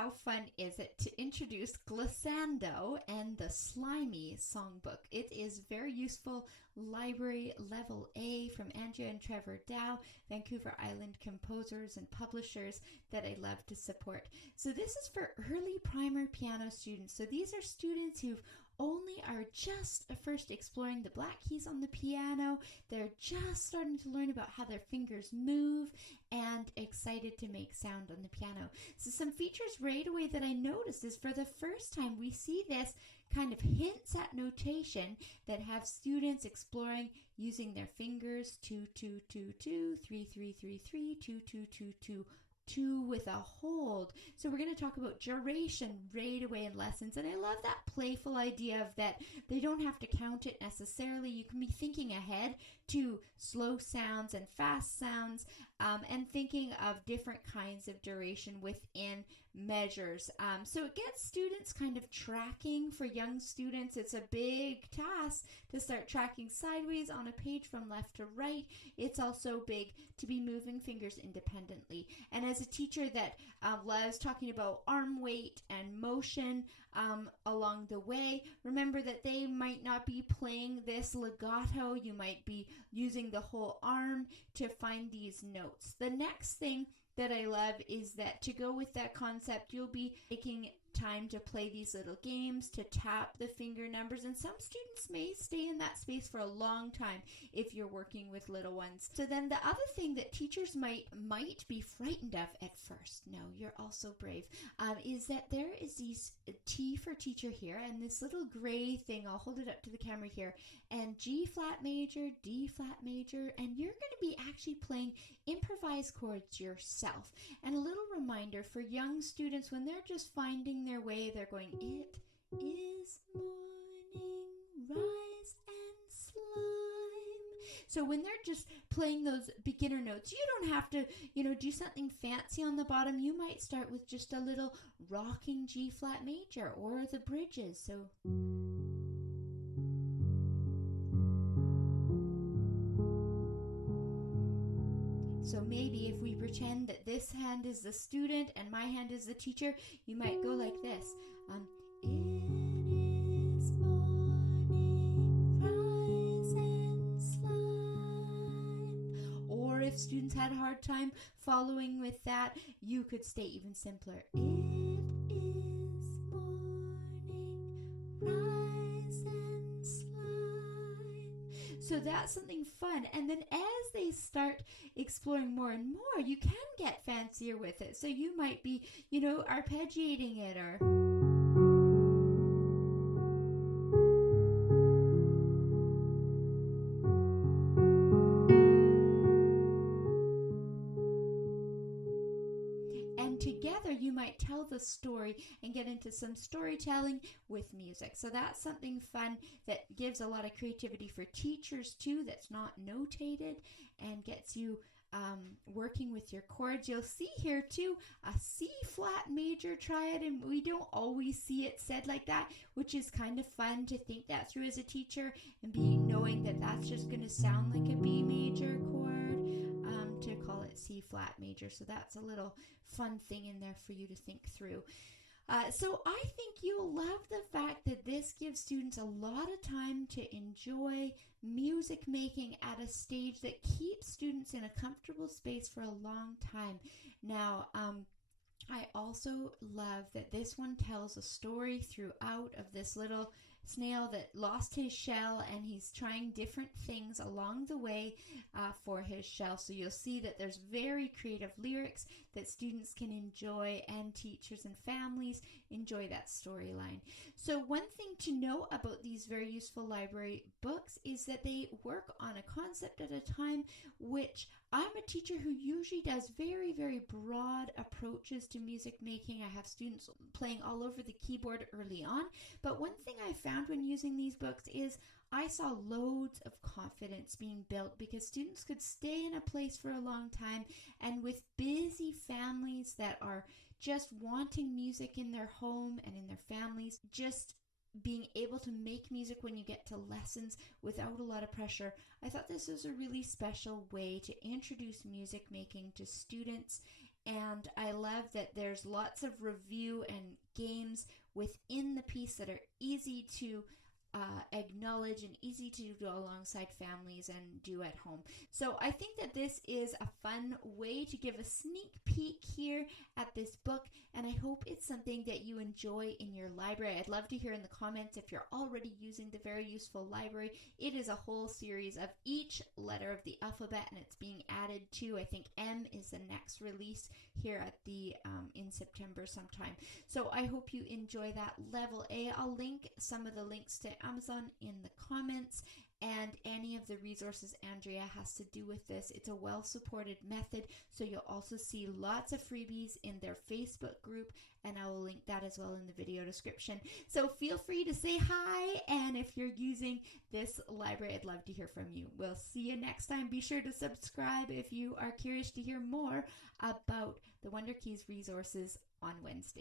how fun is it to introduce Glissando and the Slimy Songbook. It is very useful library level A from Andrea and Trevor Dow, Vancouver Island composers and publishers that I love to support. So this is for early primer piano students. So these are students who've only are just first exploring the black keys on the piano. They're just starting to learn about how their fingers move and excited to make sound on the piano. So some features right away that I noticed is for the first time we see this kind of hints at notation that have students exploring using their fingers 2 2 2 2 3 3 3 3 2 2 2 2 2 with a hold. So we're going to talk about duration right away in lessons, and I love that playful idea of that they don't have to count it necessarily. You can be thinking ahead to slow sounds and fast sounds, and thinking of different kinds of duration within measures. So it gets students kind of tracking. For young students, it's a big task to start tracking sideways on a page from left to right. It's also big to be moving fingers independently. And as a teacher that loves talking about arm weight and motion along the way, remember that they might not be playing this legato. You might be using the whole arm to find these notes. The next thing that I love is that to go with that concept, you'll be taking time to play these little games, to tap the finger numbers, and some students may stay in that space for a long time if you're working with little ones. So then the other thing that teachers might be frightened of at first, no, you're also brave, is that there is these T for teacher here, and this little gray thing, I'll hold it up to the camera here, and G flat major, D flat major, and you're going to be actually playing improvised chords yourself. And a little reminder for young students, when they're just finding their way, they're going, it is morning, rise and slime. So when they're just playing those beginner notes, you don't have to, do something fancy on the bottom. You might start with just a little rocking G flat major or the bridges. So maybe if we pretend that this hand is the student and my hand is the teacher, you might go like this. It is morning, rise and slime. Or if students had a hard time following with that, you could stay even simpler. It is morning, rise and slime. So that's something fun. And then as they start exploring more and more, you can get fancier with it. So you might be, arpeggiating it or... Together you might tell the story and get into some storytelling with music. So that's something fun that gives a lot of creativity for teachers too, that's not notated and gets you working with your chords. You'll see here too a C flat major triad, and we don't always see it said like that, which is kind of fun to think that through as a teacher and knowing that that's just going to sound like a B major chord, to call it C flat major. So that's a little fun thing in there for you to think through. So I think you'll love the fact that this gives students a lot of time to enjoy music making at a stage that keeps students in a comfortable space for a long time. Now, I also love that this one tells a story throughout of this little snail that lost his shell, and he's trying different things along the way for his shell. So you'll see that there's very creative lyrics that students can enjoy, and teachers and families enjoy that storyline. So one thing to know about these very useful library books is that they work on a concept at a time, which I'm a teacher who usually does very, very broad approaches to music making. I have students playing all over the keyboard early on, but one thing I found when using these books is I saw loads of confidence being built because students could stay in a place for a long time, and with busy families that are just wanting music in their home and in their families, just being able to make music when you get to lessons without a lot of pressure. I thought this was a really special way to introduce music making to students And I love that there's lots of review and games within the piece that are easy to acknowledge and easy to do alongside families and do at home. So I think that this is a fun way to give a sneak peek here at this book, and I hope it's something that you enjoy in your library. I'd love to hear in the comments if you're already using the Very Useful Library. It is a whole series of each letter of the alphabet, and it's being added to, I think M is the next release here at the in September sometime. So I hope you enjoy that. Level A, I'll link some of the links to Amazon in the comments, and any of the resources Andrea has to do with this. It's a well-supported method, so you'll also see lots of freebies in their Facebook group, and I will link that as well in the video description. So feel free to say hi, and if you're using this library, I'd love to hear from you. We'll see you next time. Be sure to subscribe if you are curious to hear more about the Wonder Keys resources on Wednesdays.